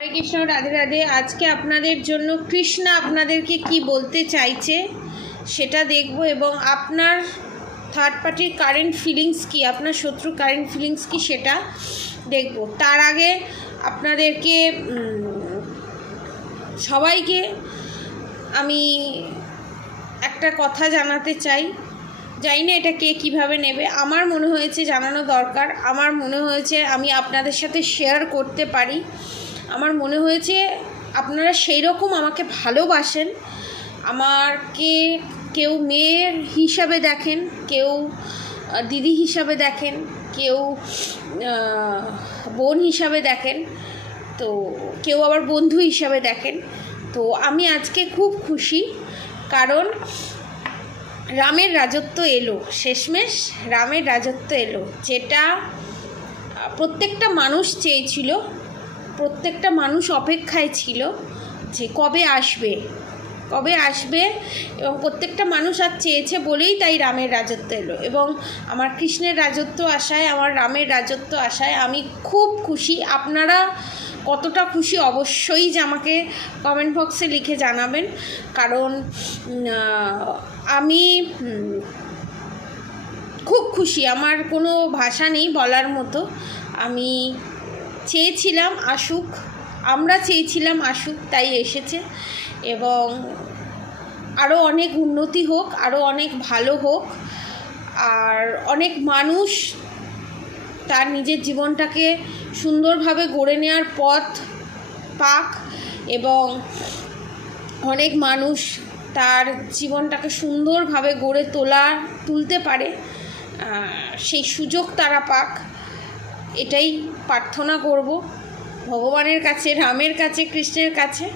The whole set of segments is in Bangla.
হরে কৃষ্ণ, রাধে রাধে। আজকে আপনাদের জন্য কৃষ্ণ আপনাদেরকে কি বলতে চাইছে সেটা দেখব এবং আপনার থার্ড পার্টির কারেন্ট ফিলিংস কি, আপনার শত্রু কারেন্ট ফিলিংস কি সেটা দেখব। তার আগে আপনাদেরকে সবাইকে আমি একটা কথা জানাতে চাই। জানি না এটা কে কীভাবে নেবে, আমার মনে হয়েছে জানানো দরকার। আমার মনে হয়েছে আমি আপনাদের সাথে শেয়ার করতে পারি। আমার মনে হয়েছে আপনারা সেই রকম আমাকে ভালোবাসেন। আমাকে কেউ মেয়ের হিসাবে দেখেন, কেউ দিদি হিসাবে দেখেন, কেউ বোন হিসাবে দেখেন, তো কেউ আবার বন্ধু হিসাবে দেখেন। তো আমি আজকে খুব খুশি, কারণ রামের রাজত্ব এলো, শেষমেশ রামের রাজত্ব এলো, যেটা প্রত্যেকটা মানুষ চেয়েছিল, প্রত্যেকটা মানুষ অপেক্ষায় ছিল যে কবে আসবে, কবে আসবে, এবং প্রত্যেকটা মানুষ আজ চেয়েছে বলেই তাই রামের রাজত্ব এলো। এবং আমার কৃষ্ণের রাজত্ব আসায়, আমার রামের রাজত্ব আসায় আমি খুব খুশি। আপনারা কতটা খুশি অবশ্যই যে আমাকে কমেন্ট বক্সে লিখে জানাবেন, কারণ আমি খুব খুশি। আমার কোনো ভাষা নেই বলার মতো। আমি চেয়েছিলাম আসুক, আমরা চেয়েছিলাম আসুক, তাই এসেছে। এবং আরও অনেক উন্নতি হোক, আরও অনেক ভালো হোক, আর অনেক মানুষ তার নিজের জীবনটাকে সুন্দরভাবে গড়ে নেওয়ার পথ পাক, এবং অনেক মানুষ তার জীবনটাকে সুন্দরভাবে গড়ে তুলতে পারে, সেই সুযোগ তারা পাক, এটাই প্রার্থনা করব ভগবানের কাছে, রামের কাছে, কৃষ্ণের কাছে।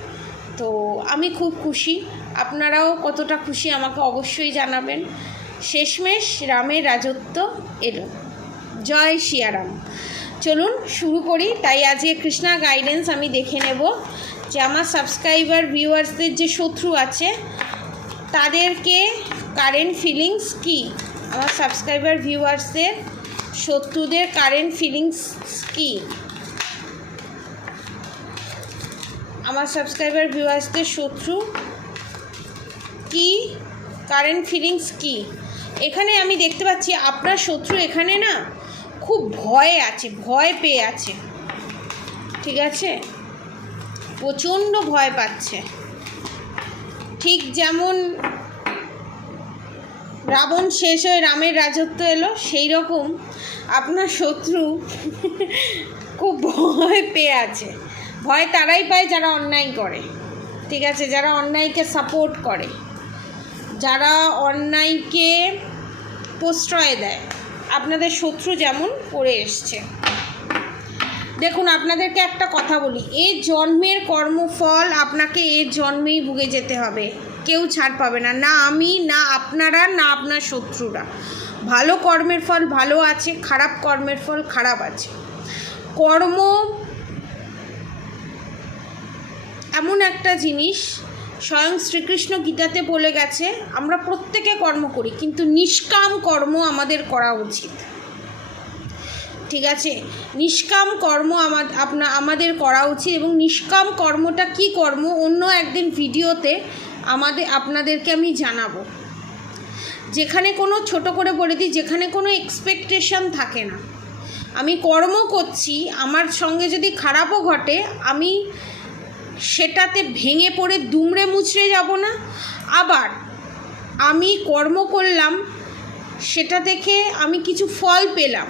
তো আমি খুব খুশি, আপনারাও কতটা খুশি আমাকে অবশ্যই জানাবেন। শেষমেশ রামের রাজত্ব এলো। জয় সিয়ারাম। চলুন শুরু করি। তাই আজকে কৃষ্ণা গাইডেন্স আমি দেখে নেব যে আমার সাবস্ক্রাইবার ভিউয়ার্সদের যে শত্রু আছে তাদেরকে কারেন্ট ফিলিংস কি, আমার সাবস্ক্রাইবার ভিউয়ার্সদের শত্রুদের কারেন্ট ফিলিংস কি, আমার সাবস্ক্রাইবার ভিউয়ার্সদের শত্রু কি, কারেন্ট ফিলিংস কি। এখানে আমি দেখতে পাচ্ছি আপনার শত্রু এখানে না খুব ভয়ে আছে, ভয় পেয়ে আছে, ঠিক আছে, প্রচণ্ড ভয় পাচ্ছে। ঠিক যেমন রাবণ শেষ হয়ে রামের রাজত্ব এলো, সেই রকম আপনার শত্রু খুব ভয় পেয়ে আছে। ভয় তারাই পায় যারা অন্যায় করে, ঠিক আছে, যারা অন্যায়কে সাপোর্ট করে, যারা অন্যায়কে প্রশ্রয় দেয়। আপনাদের শত্রু যেমন করে এসছে। দেখুন, আপনাদেরকে একটা কথা বলি, এই জন্মের কর্মফল আপনাকে এই জন্মেই ভুগে যেতে হবে, কেউ ছাড় পাবে না, না আমি, না আপনারা, না আপনার শত্রুরা। ভালো কর্মের ফল ভালো আছে, খারাপ কর্মের ফল খারাপ আছে। কর্ম এমন একটা জিনিস, স্বয়ং শ্রীকৃষ্ণ গীতাতে বলে গেছে আমরা প্রত্যেকে কর্ম করি, কিন্তু নিষ্কাম কর্ম আমাদের করা উচিত, ঠিক আছে, নিষ্কাম কর্ম আমাদের করা উচিত। এবং নিষ্কাম কর্মটা কি কর্ম অন্য একদিন ভিডিওতে আপনাদেরকে আমি জানাবো, যেখানে কোনো, ছোট করে বলে দিই, যেখানে কোনো এক্সপেকটেশন থাকে না। আমি কর্ম করছি, আমার সঙ্গে যদি খারাপও ঘটে আমি সেটাতে ভেঙে পড়ে দুমড়ে মুচড়ে যাব না। আবার আমি কর্ম করলাম, সেটা দেখে আমি কিছু ফল পেলাম,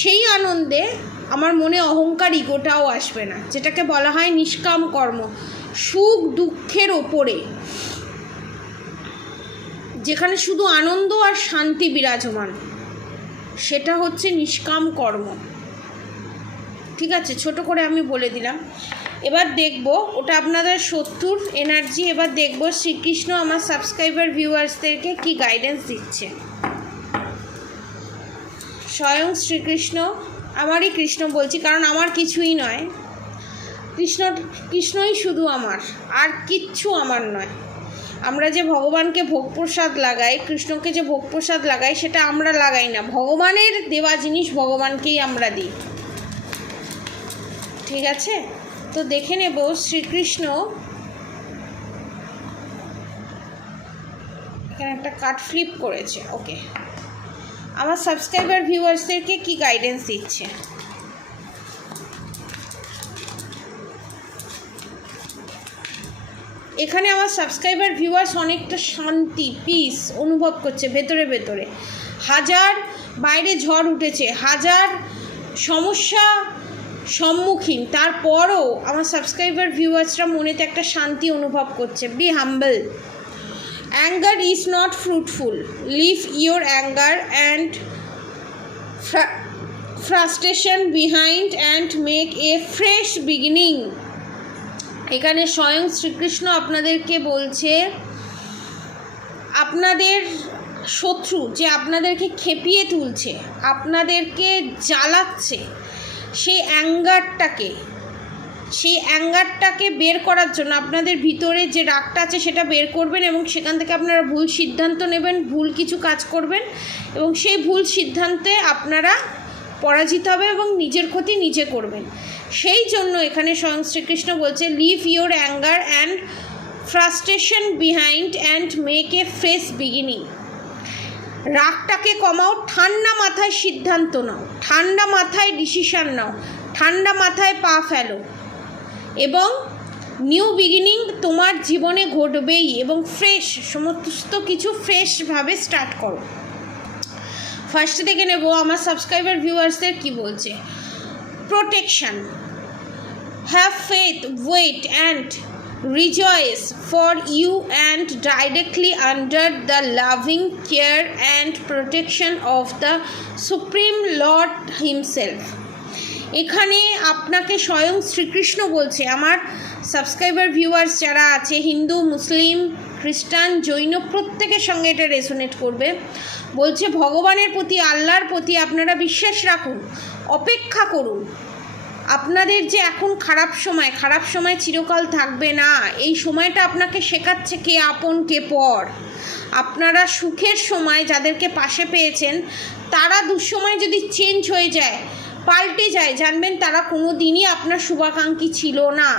সেই আনন্দে আমার মনে অহংকার, ইগোটাও আসবে না, যেটাকে বলা হয় নিষ্কাম কর্ম। সুখ দুঃখের ওপরে, যেখানে শুধু আনন্দ আর শান্তি বিরাজমান, সেটা হচ্ছে নিষ্কাম কর্ম, ঠিক আছে, ছোট করে আমি বলে দিলাম। এবার দেখব, ওটা আপনাদের শত্রুর এনার্জি। এবার দেখব শ্রীকৃষ্ণ আমার সাবস্ক্রাইবার ভিউয়ার্সদেরকে কি গাইডেন্স দিচ্ছে। স্বয়ং শ্রীকৃষ্ণ, আমারই কৃষ্ণ বলছি কারণ আমার কিছুই নয়, কৃষ্ণই শুধু আমার, আর কিচ্ছু আমার নয়। আমরা যে ভগবানকে ভোগ প্রসাদ লাগাই, কৃষ্ণকে যে ভোগ প্রসাদ লাগাই, সেটা আমরা লাগাই না, ভগবানের দেওয়া জিনিস ভগবানকেই আমরা দিই, ঠিক আছে। তো দেখে নেব শ্রীকৃষ্ণ এখানে একটা কার্ড ফ্লিপ করেছে। ওকে, আমার সাবস্ক্রাইবার ভিউয়ার্সদেরকে কি গাইডেন্স দিচ্ছে। এখানে আমার সাবস্ক্রাইবার ভিউয়ার্স অনেকটা শান্তি, পিস অনুভব করছে ভেতরে ভেতরে। হাজার বাইরে ঝড় উঠেছে, হাজার সমস্যা সম্মুখীন, তারপরও আমার সাবস্ক্রাইবার ভিউয়ার্সরা মনেতে একটা শান্তি অনুভব করছে। Be humble. Anger is not fruitful, leave your anger and frustration behind and make a fresh beginning। এখানে স্বয়ং শ্রীকৃষ্ণ আপনাদেরকে বলছে, আপনাদের শত্রু যে আপনাদেরকে খেপিয়ে তুলছে, আপনাদেরকে জ্বালাচ্ছে, সেই অ্যাঙ্গারটাকে বের করার জন্য আপনাদের ভিতরে যে রাগটা আছে সেটা বের করবেন এবং সেখান থেকে আপনারা ভুল সিদ্ধান্ত নেবেন, ভুল কিছু কাজ করবেন এবং সেই ভুল সিদ্ধান্তে আপনারা পরাজিত হবে এবং নিজের ক্ষতি নিজে করবেন। সেই জন্য এখানে স্বয়ং শ্রীকৃষ্ণ বলছে, leave your anger and frustration behind and make a fresh beginning. রাগটাকে কমাও, ঠান্ডা মাথায় সিদ্ধান্ত নাও, ঠান্ডা মাথায় ডিসিশান নাও, ঠান্ডা মাথায় পা ফেলো এবং নিউ বিগিনিং তোমার জীবনে ঘটবেই এবং ফ্রেশ সমস্ত কিছু ফ্রেশভাবে স্টার্ট করো। ফার্স্টে দেখে নেব আমার সাবস্ক্রাইবার ভিউয়ার্সদের কি বলছে। Protection, have faith, wait and rejoice for you and directly under the loving care and protection of the Supreme Lord himself। এখানে আপনাকে স্বয়ং শ্রীকৃষ্ণ বলছে, আমার সাবস্ক্রাইবার ভিউয়ার্স যারা আছে হিন্দু, মুসলিম, খ্রিস্টান, জৈন, প্রত্যেকের সঙ্গে এটা রেজোনেট করবে। বলছে ভগবানের প্রতি, আল্লাহর প্রতি আপনারা বিশ্বাস রাখুন, অপেক্ষা করুন। আপনাদের যে এখন খারাপ সময় চিরকাল থাকবে না। এই সময়টা আপনাকে শেখাচ্ছে কে আপন কে পর। আপনারা সুখের সময় যাদেরকে পাশে পেয়েছেন তারা দুঃসময় যদি চেঞ্জ হয়ে যায়, পাল্টে যায়, জানবেন তারা কোনো দিনই আপনার শুভাকাঙ্ক্ষী ছিল না।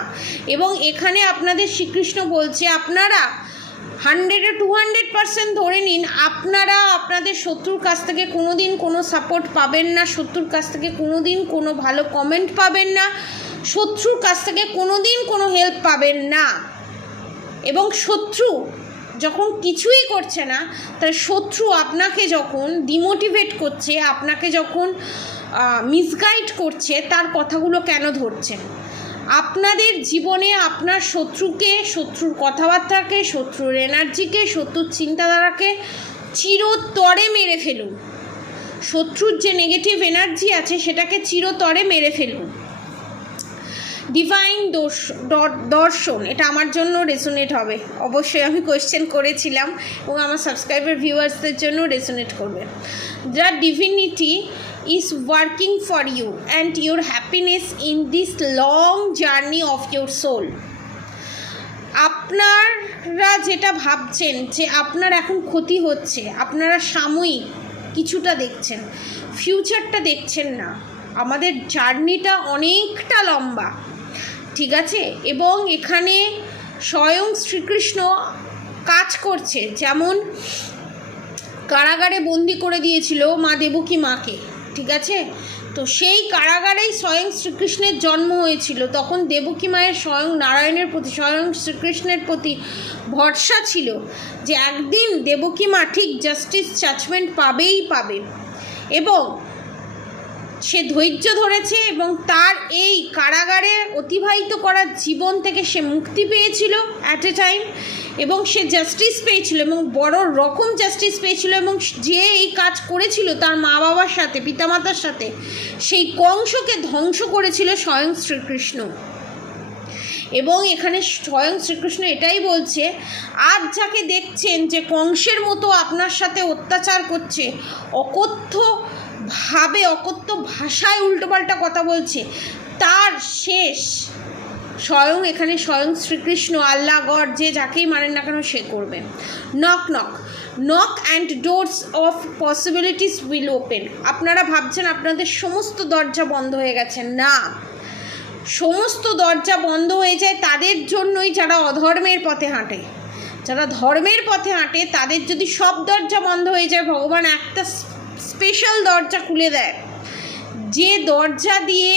এবং এখানে আপনাদের শ্রীকৃষ্ণ বলছে, আপনারা 100-200% ধরে নিন, আপনারা আপনাদের শত্রুর কাছ থেকে কোনো দিন কোনো সাপোর্ট পাবেন না, শত্রুর কাছ থেকে কোনো দিন কোনো ভালো কমেন্ট পাবেন না, শত্রুর কাছ থেকে কোনো দিন কোনো হেল্প পাবেন না। এবং শত্রু যখন কিছুই করছে না, তার শত্রু আপনাকে যখন ডিমোটিভেট করছে, আপনাকে যখন মিসগাইড করছে, তার কথাগুলো কেন ধরছেন? আপনাদের জীবনে আপনার শত্রুকে, শত্রুর কথাবার্তাকে, শত্রুর এনার্জিকে, শত্রুর চিন্তাধারাকে চিরতরে মেরে ফেলুন। শত্রুর যে নেগেটিভ এনার্জি আছে সেটাকে চিরতরে মেরে ফেলুন। ডিভাইন দর্শন, এটা আমার জন্য রেজোনেট হবে, অবশ্যই আমি কোয়েশ্চেন করেছিলাম এবং আমার সাবস্ক্রাইবার ভিউয়ার্সদের জন্য রেজোনেট করবে। The divinity is working for you and your happiness in this long journey of your soul। আপনারা যেটা ভাবছেন যে আপনার এখন ক্ষতি হচ্ছে, আপনারা সাময়িক কিছুটা দেখছেন, ফিউচারটা দেখছেন না। আমাদের জার্নিটা অনেকটা লম্বা, ঠিক আছে? এবং এখানে স্বয়ং শ্রীকৃষ্ণ কাজ করছে, যেমন কারাগারে বন্দি করে দিয়েছিল মা দেবকী মাকে, ঠিক আছে? তো সেই কারাগারেই স্বয়ং শ্রীকৃষ্ণের জন্ম হয়েছিল। তখন দেবকী মায়ের স্বয়ং নারায়ণের প্রতি, স্বয়ং শ্রীকৃষ্ণের প্রতি ভরসা ছিল যে একদিন দেবকী মা ঠিক জাস্টিস জাজমেন্ট পাবেই পাবে। এবং সে ধৈর্য ধরেছে এবং তার এই কারাগারে অতিবাহিত করার জীবন থেকে সে মুক্তি পেয়েছিল অ্যাট এ টাইম, এবং সে জাস্টিস পেয়েছিল এবং বড় রকম জাস্টিস পেয়েছিল। এবং যে এই কাজ করেছিল তার মা বাবার সাথে, পিতামাতার সাথে, সেই কংসকে ধ্বংস করেছিল স্বয়ং শ্রীকৃষ্ণ। এবং এখানে স্বয়ং শ্রীকৃষ্ণ এটাই বলছে, আজ যাকে দেখছেন যে কংসের মতো আপনার সাথে অত্যাচার করছে, অকথ্য ভাষায় উল্টোপাল্টা কথা বলছে, তার শেষ স্বয়ং এখানে স্বয়ং শ্রীকৃষ্ণ, আল্লাহ, গড, যে যাকেই মানেন না কেন সে করবে। Knock and doors of possibilities will open. আপনারা ভাবছেন আপনাদের সমস্ত দরজা বন্ধ হয়ে গেছে, না, সমস্ত দরজা বন্ধ হয়ে যায় তাদের জন্যই, যারা অধর্মের পথে হাঁটে। যারা ধর্মের পথে হাঁটে তাদের যদি সব দরজা বন্ধ হয়ে যায়, ভগবান একটা স্পেশাল দরজা খুলে দেয়, যে দরজা দিয়ে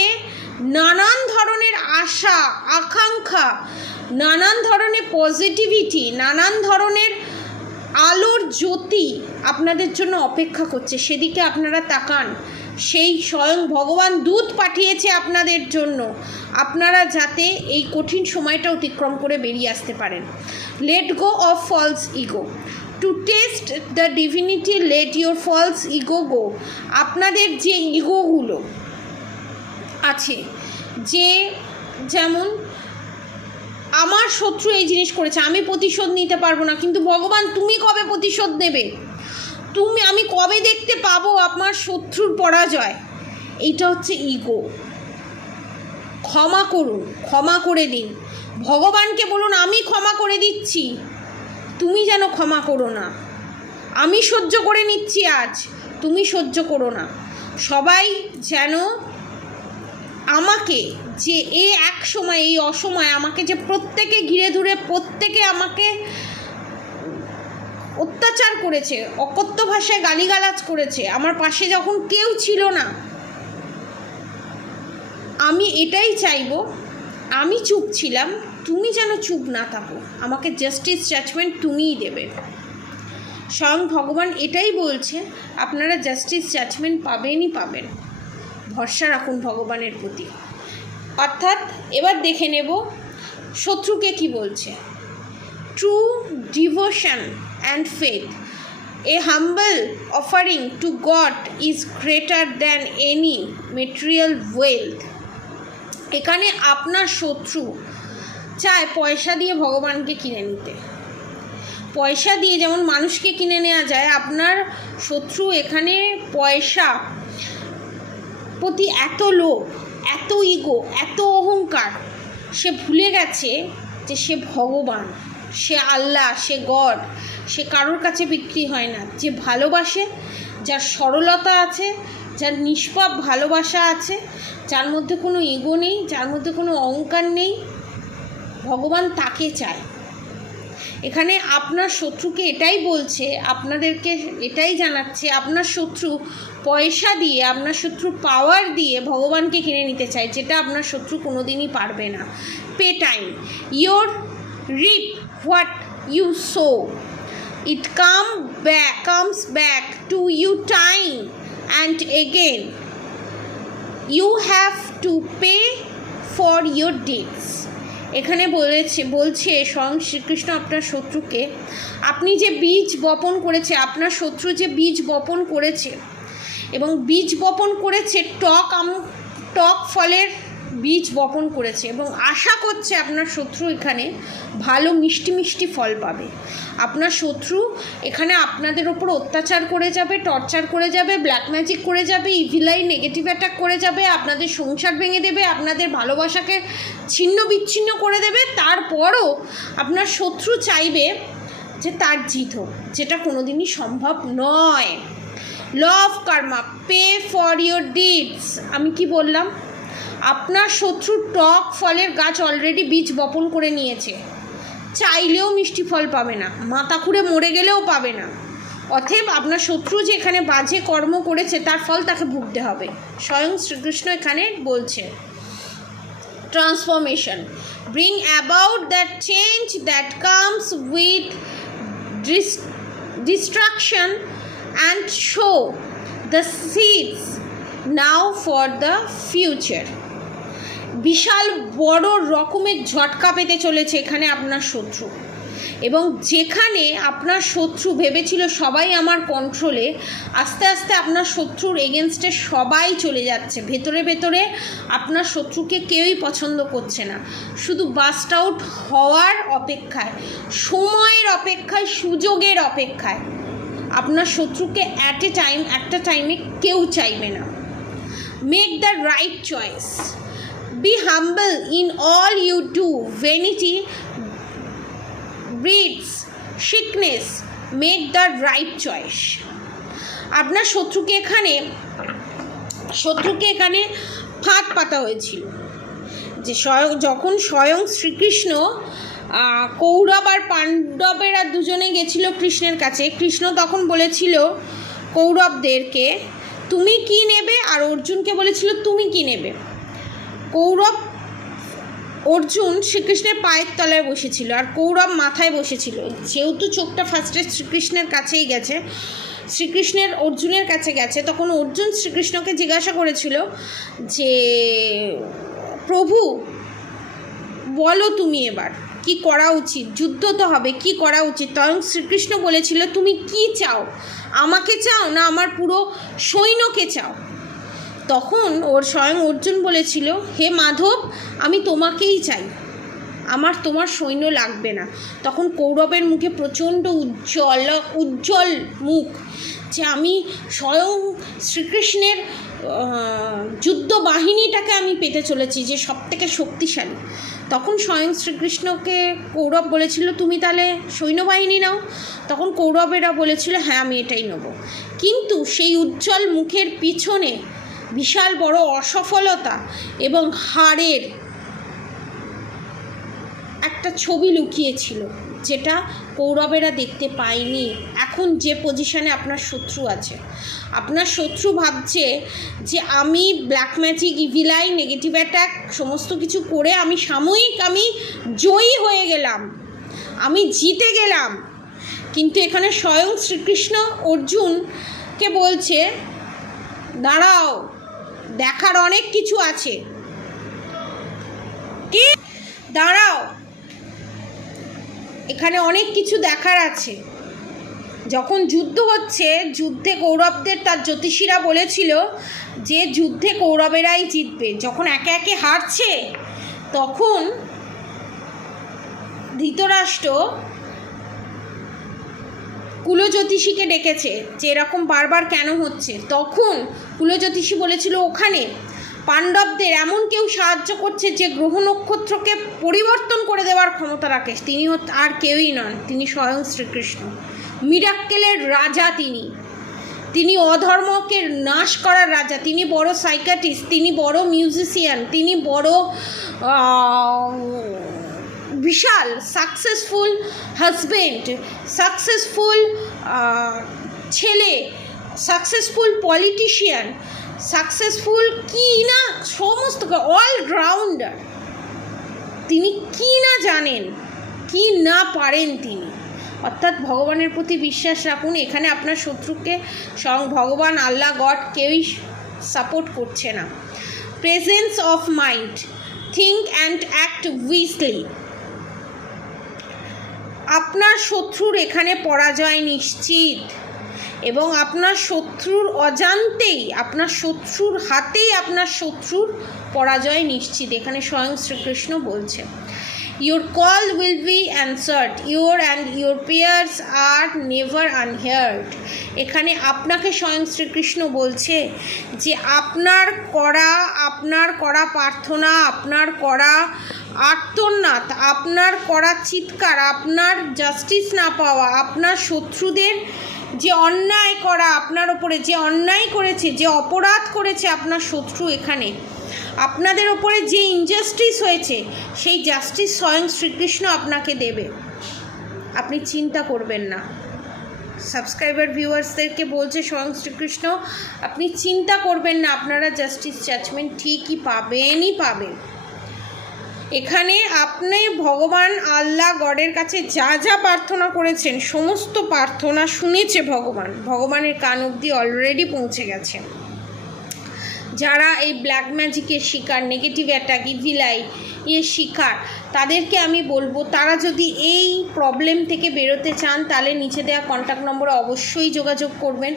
নানান ধরনের আশা আকাঙ্ক্ষা, নানান ধরনের পজিটিভিটি, নানান ধরনের আলোর জ্যোতি আপনাদের জন্য অপেক্ষা করছে। সেদিকে আপনারা তাকান। সেই স্বয়ং ভগবান দূত পাঠিয়েছে আপনাদের জন্য, আপনারা যাতে এই কঠিন সময়টা অতিক্রম করে বেরিয়ে আসতে পারেন। Let go of false ego to taste the divinity, let your false ego go. আপনাদের যে ইগোগুলো আছে, যে যেমন আমার শত্রু এই জিনিস করেছে, আমি প্রতিশোধ নিতে পারবো না, কিন্তু ভগবান তুমি কবে প্রতিশোধ নেবে, আমি কবে দেখতে পাবো আমার শত্রুর পরাজয়, এইটা হচ্ছে ইগো। ক্ষমা করুন, ক্ষমা করে দিন। ভগবানকে বলুন আমি ক্ষমা করে দিচ্ছি, তুমি যেন ক্ষমা করো না। আমি সহ্য করে নিচ্ছি আজ, তুমি সহ্য করো না। সবাই যেন আমাকে, যে এক সময় এই অসময় আমাকে যে প্রত্যেকে ঘিরে ধরে, প্রত্যেকে আমাকে অত্যাচার করেছে, অকথ্য ভাষায় গালিগালাজ করেছে, আমার পাশে যখন কেউ ছিল না, আমি এটাই চাইবো, আমি চুপ ছিলাম, তুমি যেন চুপ না থাকো, আমাকে জাস্টিস জাজমেন্ট তুমিই দেবে। স্বয়ং ভগবান এটাই বলছে, আপনারা জাস্টিস জাজমেন্ট পাবেনই পাবেন, ভরসা রাখুন ভগবানের প্রতি। অর্থাৎ এবার দেখে নেব শত্রুকে কি বলছে। True devotion and faith, A humble offering two god is greater than any material wealth. এখানে আপনার শত্রু চায় পয়সা দিয়ে ভগবানকে কিনে নিতে। পয়সা দিয়ে যেমন মানুষকে কিনে নেওয়া যায়, আপনার শত্রু এখানে পয়সা প্রতি এত লোভ, এত ইগো, এত অহংকার, সে ভুলে গেছে যে সে ভগবান, সে আল্লাহ, সে গড, সে কারোর কাছে বিক্রি হয় না। যে ভালোবাসে, যার সরলতা আছে, যার নিষ্পাপ ভালোবাসা আছে, যার মধ্যে কোনো ইগো নেই, যার মধ্যে কোনো অহংকার নেই, ভগবান তাকে চায়। এখানে আপনার শত্রুকে এটাই বলছে, আপনাদেরকে এটাই জানাচ্ছে, আপনার শত্রু পয়সা দিয়ে, আপনার শত্রু পাওয়ার দিয়ে ভগবানকে কিনে নিতে চায়, যেটা আপনার শত্রু কোনো দিনই পারবে না। Pay time, your reap what you sow, it comes back to you time and again, you have to pay for your deeds. এখানে বলছে স্বয়ং শ্রীকৃষ্ণ আপনার শত্রুকে, আপনি যে বীজ বপন করেছে, আপনার শত্রু যে বীজ বপন করেছে এবং বীজ বপন করেছে টক ফলের বীজ বপন করেছে, এবং আশা করছে আপনার শত্রু এখানে ভালো মিষ্টি মিষ্টি ফল পাবে। আপনার শত্রু এখানে আপনাদের ওপর অত্যাচার করে যাবে, টর্চার করে যাবে, ব্ল্যাক ম্যাজিক করে যাবে, ইভিলাই নেগেটিভ অ্যাটাক করে যাবে, আপনাদের সংসার ভেঙে দেবে, আপনাদের ভালোবাসাকে ছিন্ন বিচ্ছিন্ন করে দেবে। তারপরও আপনার শত্রু চাইবে যে তার জিত হোক, যেটা কোনোদিনই সম্ভব নয়। Law of karma, pay for your deeds. আমি কি বললাম? আপনার শত্রু টক ফলের গাছ অলরেডি বীজ বপন করে নিয়েছে, চাইলেও মিষ্টি ফল পাবে না, মাথা খুঁড়ে মরে গেলেও পাবে না। অতএব আপনার শত্রু যে এখানে বাজে কর্ম করেছে তার ফল তাকে ভুগতে হবে। স্বয়ং শ্রীকৃষ্ণ এখানে বলছে transformation, bring about that change that comes with destruction and sow the seeds now for the future. বিশাল বড় রকমের ঝটকা পেতে চলেছে এখানে আপনার শত্রু, এবং যেখানে আপনার শত্রু ভেবেছিল সবাই আমার কন্ট্রোলে, আস্তে আস্তে আপনার শত্রুর এগেনস্টে সবাই চলে যাচ্ছে। ভেতরে ভেতরে আপনার শত্রুকে কেউই পছন্দ করছে না, শুধু বাস্ট আউট হওয়ার অপেক্ষায়, সময়ের অপেক্ষায়, সুযোগের অপেক্ষায়। আপনার শত্রুকে একটা টাইমে কেউ চাইবে না। Make the right choice, be humble in all you do, vanity breeds sickness, make the right choice। আপনার শত্রুকে এখানে ফাঁদ পাতা হয়েছিল, যে যখন স্বয়ং শ্রীকৃষ্ণ কৌরব আর পাণ্ডবেরা দুজনে গেছিল কৃষ্ণের কাছে, কৃষ্ণ তখন বলেছিল কৌরবদেরকে তুমি কি নেবে, আর অর্জুনকে বলেছিল তুমি কি নেবে। অর্জুন শ্রীকৃষ্ণের পায়ের তলায় বসেছিল আর কৌরব মাথায় বসেছিল। যেহেতু চোখটা ফার্স্টে শ্রীকৃষ্ণের কাছেই গেছে, শ্রীকৃষ্ণের অর্জুনের কাছে গেছে, তখন অর্জুন শ্রীকৃষ্ণকে জিজ্ঞাসা করেছিল যে প্রভু বলো তুমি এবার কি করা উচিত, যুদ্ধ তো হবে, কি করা উচিত। তখন শ্রীকৃষ্ণ বলেছিল তুমি কি চাও, আমাকে চাও না আমার পুরো সৈন্যকে চাও। তখন স্বয়ং অর্জুন বলেছিল হে মাধব আমি তোমাকেই চাই, আমার তোমার সৈন্য লাগবে না। তখন কৌরবের মুখে প্রচণ্ড উজ্জ্বল মুখ, যে আমি স্বয়ং শ্রীকৃষ্ণের যুদ্ধ বাহিনীটাকে আমি পেতে চলেছি, যে সবথেকে শক্তিশালী। তখন স্বয়ং শ্রীকৃষ্ণকে কৌরব বলেছিল তুমি তাহলে সৈন্যবাহিনী নাও। তখন কৌরবেরা বলেছিল হ্যাঁ আমি এটাই নেব। কিন্তু সেই উজ্জ্বল মুখের পিছনে বিশাল বড় অসফলতা এবং হারের একটা ছবি লুকিয়েছিল, যেটা কৌরবেরা দেখতে পায়নি। এখন যে পজিশানে আপনার শত্রু আছে, আপনার শত্রু ভাবছে যে আমি black magic, evil I, negative attack সমস্ত কিছু করে আমি সাময়িক আমি জয়ী হয়ে গেলাম, আমি জিতে গেলাম। কিন্তু এখানে স্বয়ং শ্রীকৃষ্ণ অর্জুনকে বলছে দাঁড়াও, দেখার অনেক কিছু আছে, কি দাঁড়াও, এখানে অনেক কিছু দেখার আছে। যখন যুদ্ধ হচ্ছে, যুদ্ধে কৌরবদের তার জ্যোতিষীরা বলেছিল যে যুদ্ধে কৌরবেরাই জিতবে। যখন একে একে হারছে, তখন ধৃতরাষ্ট্র কুলজ্যোতিষীকে ডেকেছে যে এরকম বারবার কেন হচ্ছে। তখন কুলজ্যোতিষী বলেছিল ওখানে পাণ্ডবদের এমন কেউ সাহায্য করছে যে গ্রহ নক্ষত্রকে পরিবর্তন করে দেওয়ার ক্ষমতা রাখে। তিনি আর কেউই নন, তিনি স্বয়ং শ্রীকৃষ্ণ, মিরাক্কেলের রাজা। তিনি অধর্মকে নাশ করার রাজা, তিনি বড় সাইকাটিস্ট, তিনি বড় মিউজিশিয়ান, তিনি বড় বিশাল সাকসেসফুল হাজবেন্ড, সাকসেসফুল ছেলে, সাকসেসফুল পলিটিশিয়ান, সাকসেসফুল কি না সমস্ত অলরাউন্ডার। তিনি কি না জানেন, কি না পারেন তিনি। অর্থাৎ ভগবানের প্রতি বিশ্বাস রাখুন। এখানে আপনার শত্রুকে স্বয়ং ভগবান, আল্লাহ, গড কেউই সাপোর্ট করছে না। Presence of mind, think and act Weasley. আপনার শত্রুর এখানে পরাজয় নিশ্চিত, এবং আপনার শত্রুর অজান্তেই, আপনার শত্রুর হাতেই আপনার শত্রুর পরাজয় নিশ্চিত। এখানে স্বয়ং শ্রীকৃষ্ণ বলছে your call will be answered, your prayers are never unheard। এখানে আপনাকে স্বয়ং শ্রীকৃষ্ণ বলছে যে আপনার করা প্রার্থনা, আপনার করা আর্তনাদ, আপনার করা চিৎকার, আপনার জাস্টিস না পাওয়া, আপনার শত্রুদের যে অন্যায় করা, আপনার ওপরে যে অন্যায় করেছে, যে অপরাধ করেছে আপনার শত্রু, এখানে আপনাদের ওপরে যে ইনজাস্টিস হয়েছে সেই জাস্টিস স্বয়ং শ্রীকৃষ্ণ আপনাকে দেবে। আপনি চিন্তা করবেন না। সাবস্ক্রাইবার ভিউয়ার্সদেরকে বলছে স্বয়ং শ্রীকৃষ্ণ আপনি চিন্তা করবেন না, আপনারা জাস্টিস জাজমেন্ট ঠিকই পাবেন। এখানে আপনি ভগবান আল্লাহ গডের কাছে যা যা প্রার্থনা করেছেন সমস্ত প্রার্থনা শুনেছে ভগবানের কান অবধি অলরেডি পৌঁছে গেছে। যারা এই ব্ল্যাক ম্যাজিকের শিকার, নেগেটিভ অ্যাটাক, ইভিল আই এর শিকার, তাদেরকে আমি বলবো তারা যদি এই প্রবলেম থেকে বেরোতে চান তাহলে নিচে দেওয়া কন্ট্যাক্ট নম্বরে অবশ্যই যোগাযোগ করবেন।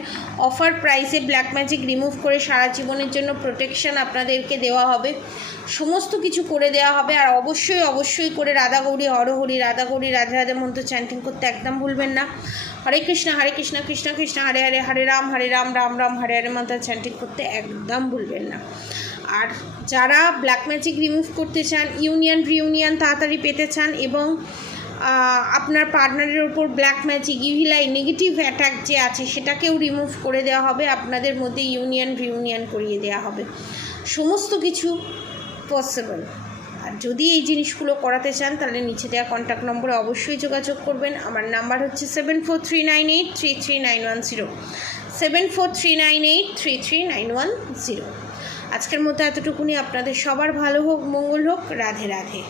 অফার প্রাইসে ব্ল্যাক ম্যাজিক রিমুভ করে সারা জীবনের জন্য প্রোটেকশন আপনাদেরকে দেওয়া হবে, সমস্ত কিছু করে দেওয়া হবে। আর অবশ্যই করে রাধা গৌরী হরহরি, রাধা গৌরী রাধে রাধে মন্ত্র চ্যান্টিং করতে একদম ভুলবেন না। হরে কৃষ্ণ কৃষ্ণ কৃষ্ণ হরে হরে, হরে রাম রাম রাম হরে হরে মন্ত্র চ্যান্টিং করতে একদম ভুলবেন না। আর যারা ব্ল্যাক ম্যাজিক রিমুভ করতে চান, রিউনিয়ন তাড়াতাড়ি পেতে চান, এবং আপনার পার্টনারের ওপর black magic, evil I, negative attack যে আছে সেটাকেও রিমুভ করে দেওয়া হবে, আপনাদের মধ্যে রিউনিয়ন করিয়ে দেওয়া হবে, সমস্ত কিছু পসিবল। আর যদি এই জিনিসগুলো করাতে চান তাহলে নিচে দেওয়া কন্ট্যাক্ট নম্বরে অবশ্যই যোগাযোগ করবেন। আমার নাম্বার হচ্ছে 7439833910, 7439833910। আজকের মতো এতটুকুনি। আপনাদের সবার ভালো হোক, মঙ্গল হোক। রাধে রাধে।